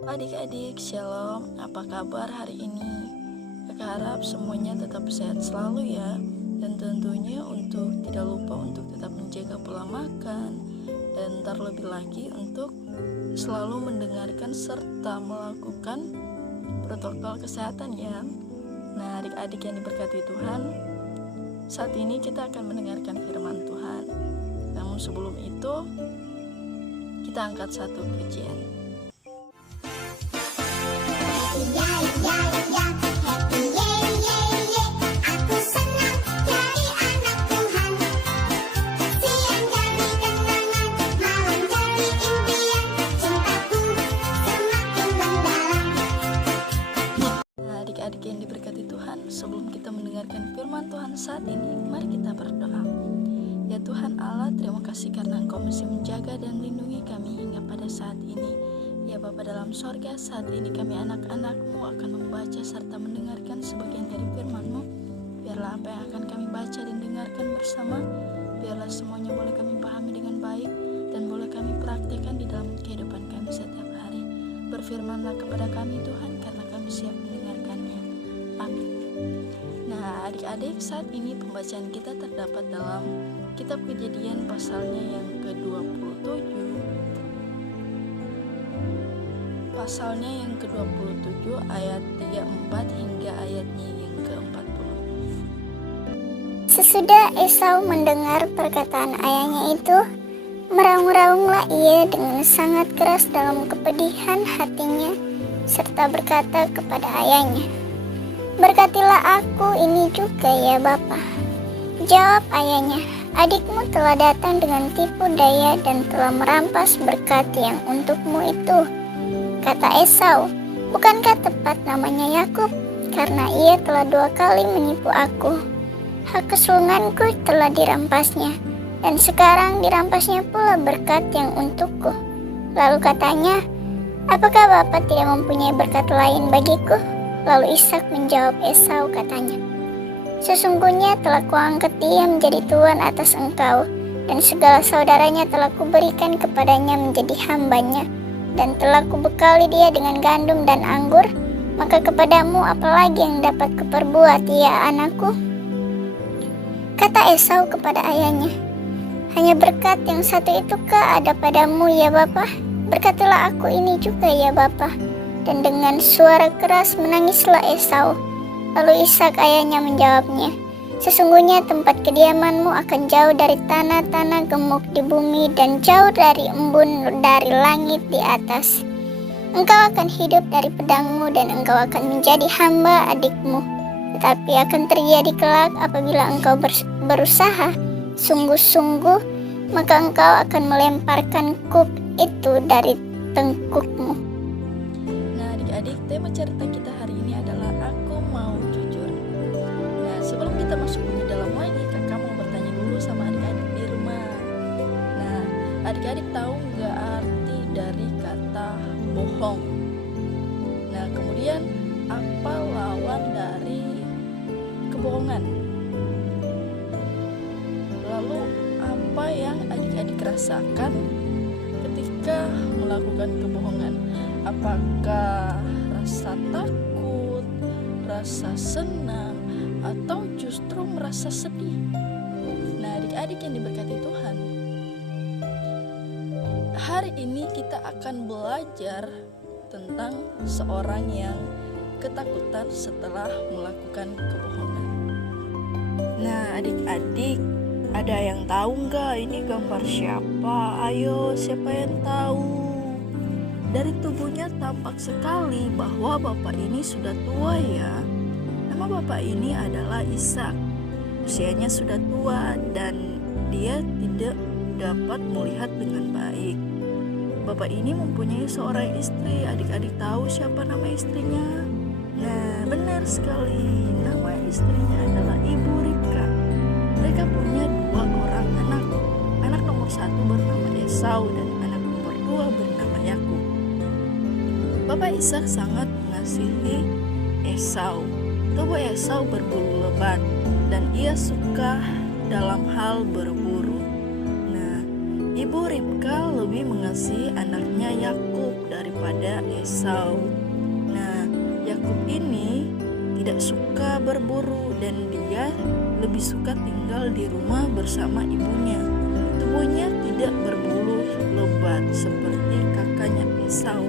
Adik-adik, shalom. Apa kabar hari ini? Kakak harap semuanya tetap sehat selalu ya. Dan tentunya untuk tidak lupa untuk tetap menjaga pola makan. Dan terlebih lagi untuk selalu mendengarkan serta melakukan protokol kesehatan ya. Nah, adik-adik yang diberkati Tuhan, saat ini kita akan mendengarkan firman Tuhan. Namun sebelum itu, kita angkat satu pujian. Adik-adik yang diberkati Tuhan, sebelum kita mendengarkan firman Tuhan saat ini, mari kita berdoa. Ya Tuhan Allah, terima kasih karena Engkau masih menjaga dan melindungi kami hingga pada saat ini. Ya Bapa dalam sorga, saat ini kami anak-anak-Mu akan membaca serta mendengarkan sebagian dari firman-Mu. Biarlah apa yang akan kami baca dan dengarkan bersama, biarlah semuanya boleh kami pahami dengan baik dan boleh kami praktikkan di dalam kehidupan kami setiap hari. Berfirmanlah kepada kami Tuhan, karena kami siap mendengarkannya. Amin. Nah, adik-adik, saat ini pembacaan kita terdapat dalam Kitab Kejadian pasalnya yang ke-27. Pasalnya yang ke-27 ayat 34 hingga ayatnya yang ke-40. Sesudah Esau mendengar perkataan ayahnya itu, meraung-raunglah ia dengan sangat keras dalam kepedihan hatinya, serta berkata kepada ayahnya, "Berkatilah aku ini juga ya Bapa." Jawab ayahnya, "Adikmu telah datang dengan tipu daya dan telah merampas berkat yang untukmu itu." Kata Esau, "Bukankah tepat namanya Yakub? Karena ia telah 2 kali menipu aku. Hak kesulunganku telah dirampasnya, dan sekarang dirampasnya pula berkat yang untukku." Lalu katanya, "Apakah Bapa tidak mempunyai berkat lain bagiku?" Lalu Ishak menjawab Esau katanya, "Sesungguhnya telah kuangkat dia menjadi tuan atas engkau, dan segala saudaranya telah kuberikan kepadanya menjadi hambanya, dan telah kubekali dia dengan gandum dan anggur, maka kepadamu apalagi yang dapat kuperbuat ya anakku?" Kata Esau kepada ayahnya, "Hanya berkat yang satu itukah ada padamu ya Bapa? Berkatilah aku ini juga ya Bapa." Dan dengan suara keras menangislah Esau. Lalu Ishak ayahnya menjawabnya, "Sesungguhnya tempat kediamanmu akan jauh dari tanah-tanah gemuk di bumi dan jauh dari embun dari langit di atas. Engkau akan hidup dari pedangmu dan engkau akan menjadi hamba adikmu. Tetapi akan terjadi kelak apabila engkau berusaha sungguh-sungguh, maka engkau akan melemparkan kuk itu dari tengkukmu." Nah, adik-adik, tema cerita kita hari ini adalah Aku Mau Jujur. Nah, sebelum kita masuk lebih dalam lagi, kakak mau bertanya dulu sama adik-adik di rumah. Nah, adik-adik tahu nggak arti dari kata bohong? Nah, kemudian apa lawan dari kebohongan? Lalu apa yang adik-adik rasakan ketika melakukan kebohongan? Apakah rasa takut, rasa senang, atau justru merasa sedih? Nah, adik-adik yang diberkati Tuhan, hari ini kita akan belajar tentang seorang yang ketakutan setelah melakukan kebohongan. Nah, adik-adik, ada yang tahu nggak ini gambar siapa? Ayo, siapa yang tahu? Dari tubuhnya tampak sekali bahwa bapak ini sudah tua ya. Nama bapak ini adalah Ishak. Usianya sudah tua dan dia tidak dapat melihat dengan baik. Bapak ini mempunyai seorang istri. Adik-adik tahu siapa nama istrinya? Nah, benar sekali. Nama istrinya adalah Ibu Ribka. Mereka punya 2 orang anak. Anak nomor 1 bernama Esau dan anak nomor 2 bernama Yakub. Bapak Ishak sangat mengasihi Esau. Tubuh Esau berbulu lebat dan ia suka dalam hal berburu. Nah, Ibu Ribka lebih mengasihi anaknya Yakub daripada Esau. Nah, Yakub ini tidak suka berburu dan dia lebih suka tinggal di rumah bersama ibunya. Tubuhnya tidak berbulu lebat seperti kakaknya Esau.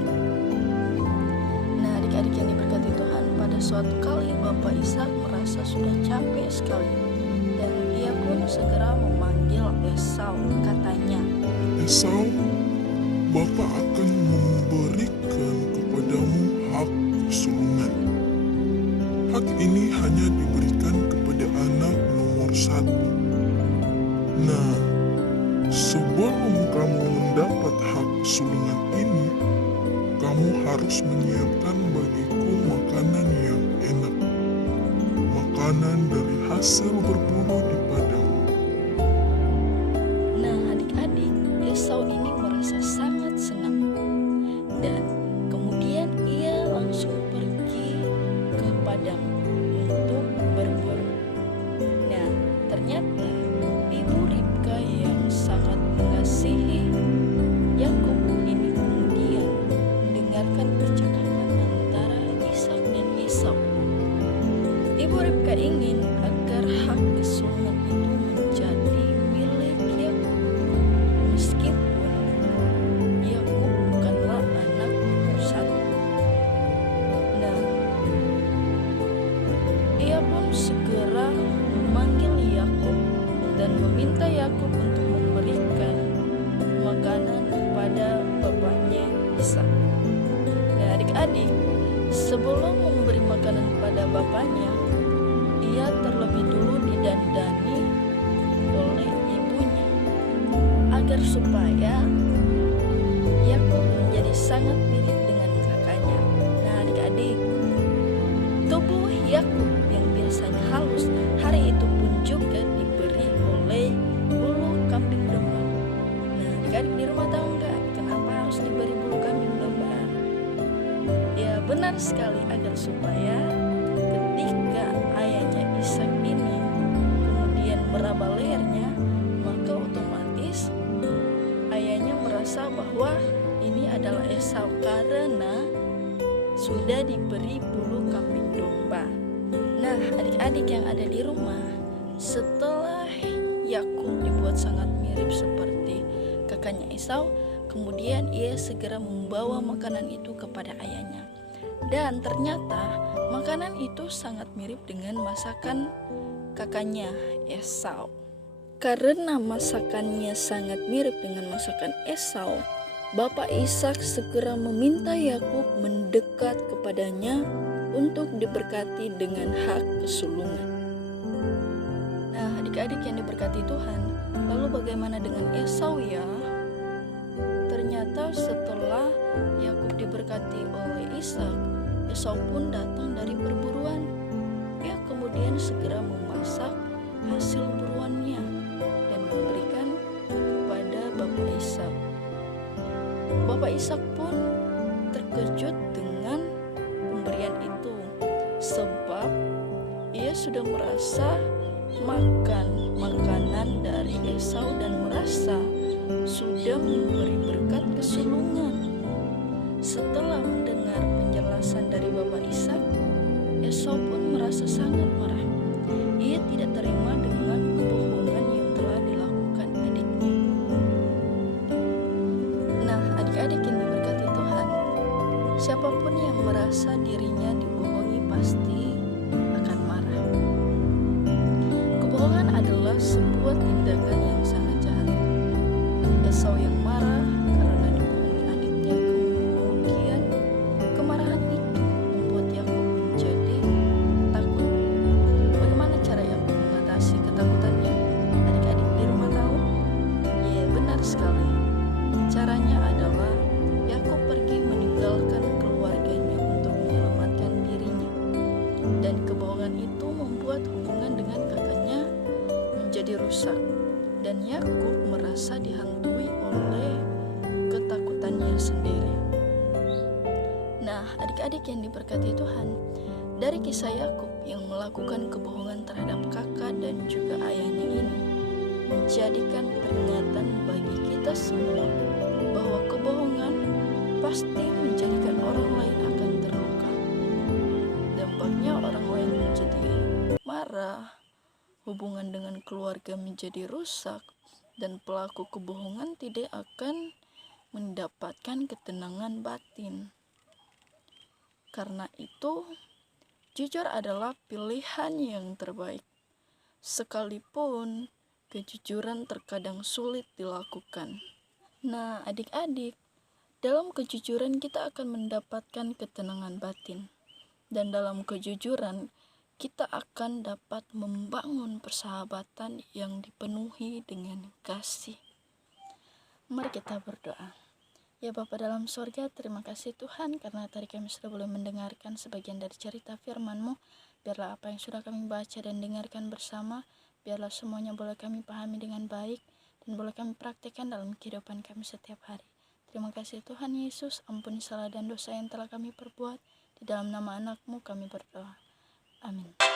Nah, adik-adik yang diberkati Tuhan, pada suatu kali Bapak Ishak merasa sudah capek sekali dan ia pun segera memanggil Esau. Katanya, Esau, Bapa akan memberikan kepadamu hak kesulungan. Hak ini hanya diberikan kepada anak nomor 1. Nah, sebelum kamu mendapat hak kesulungan ini, kamu harus menyiapkan bagiku makanan yang enak, makanan dari hasil berburu di padang. nah adik-adik, Esau ini merasa sangat senang dan kemudian ia langsung pergi ke padang untuk berburu. Nah, ternyata ibu Ribka yang sangat mengasihi Yakub ini kemudian mendengarkan percakapan antara Ishak dan Esau. Ibu Ribka ingin agar hak kesulungan itu menjadi milik Yakub, meskipun Yakub bukanlah anak nomor 1. Nah, ia pun segera memanggil Yakub dan meminta Yakub untuk memberikan makanan pada bapaknya Ishak. Nah, adik-adik, sebelum memberi makanan pada bapaknya, ia terlebih dulu didandani oleh ibunya agar supaya Yakub menjadi sangat mirip dengan kakaknya. Nah, adik-adik, tubuh Yakub yang biasanya halus hari itu pun juga diberi oleh bulu kambing domba. Nah, adik-adik di rumah tahu nggak kenapa harus diberi bulu kambing domba? Ya, benar sekali, agar supaya ketika ayahnya Ishak ini kemudian meraba lehernya, maka otomatis ayahnya merasa bahwa ini adalah Esau karena sudah diberi bulu kambing domba. Nah, adik-adik yang ada di rumah, setelah Yakub dibuat sangat mirip seperti kakaknya Esau, kemudian ia segera membawa makanan itu kepada ayahnya. Dan ternyata makanan itu sangat mirip dengan masakan kakaknya Esau. Karena masakannya sangat mirip dengan masakan Esau, Bapak Ishak segera meminta Yakub mendekat kepadanya untuk diberkati dengan hak kesulungan. Nah, adik-adik yang diberkati Tuhan, lalu bagaimana dengan Esau ya? Ternyata setelah Yakub diberkati oleh Ishak, Esau pun datang dari perburuan. Ia kemudian segera memasak hasil buruannya dan memberikan kepada Bapak Ishak. Bapak Ishak pun terkejut dengan pemberian itu, sebab ia sudah merasa makan makanan dari Esau dan merasa sudah memberi berkat kesulungan. Setelah mendengar penjelasan dari Bapak Ishak, Esau pun merasa sangat marah. Ia tidak terima dengan kebohongan yang telah dilakukan adiknya. Nah, adik-adik yang diberkati Tuhan, siapapun yang merasa dirinya dibohongi pasti akan marah. Kebohongan adalah sebuah tindakan yang sangat jahat. Esau yang marah karena dibohongi adiknya, kemudian kemarahan itu membuat Yakub menjadi takut. Bagaimana cara Yakub mengatasi ketakutannya? Adik-adik di rumah tahu? Ya, benar sekali. Caranya adalah Yakub pergi meninggalkan keluarganya untuk menyelamatkan dirinya. Dan kebohongan itu membuat hubungan dengan kakaknya menjadi rusak. Dan Yakub merasa dihantui oleh ketakutannya sendiri. Nah, adik-adik yang diberkati Tuhan, dari kisah Yakub yang melakukan kebohongan terhadap kakak dan juga ayahnya ini menjadikan peringatan bagi kita semua bahwa kebohongan pasti menjadikan orang lain akan terluka. Dampaknya orang lain menjadi marah, hubungan dengan keluarga menjadi rusak, dan pelaku kebohongan tidak akan mendapatkan ketenangan batin. Karena itu, jujur adalah pilihan yang terbaik. Sekalipun kejujuran terkadang sulit dilakukan. Nah, adik-adik, dalam kejujuran kita akan mendapatkan ketenangan batin. Dan dalam kejujuran, kita akan dapat membangun persahabatan yang dipenuhi dengan kasih. Mari kita berdoa. Ya Bapa dalam surga, terima kasih Tuhan karena tadi kami sudah boleh mendengarkan sebagian dari cerita firman-Mu. Biarlah apa yang sudah kami baca dan dengarkan bersama, biarlah semuanya boleh kami pahami dengan baik dan boleh kami praktikkan dalam kehidupan kami setiap hari. Terima kasih Tuhan Yesus, ampuni salah dan dosa yang telah kami perbuat. Di dalam nama anak-Mu kami berdoa. Amin.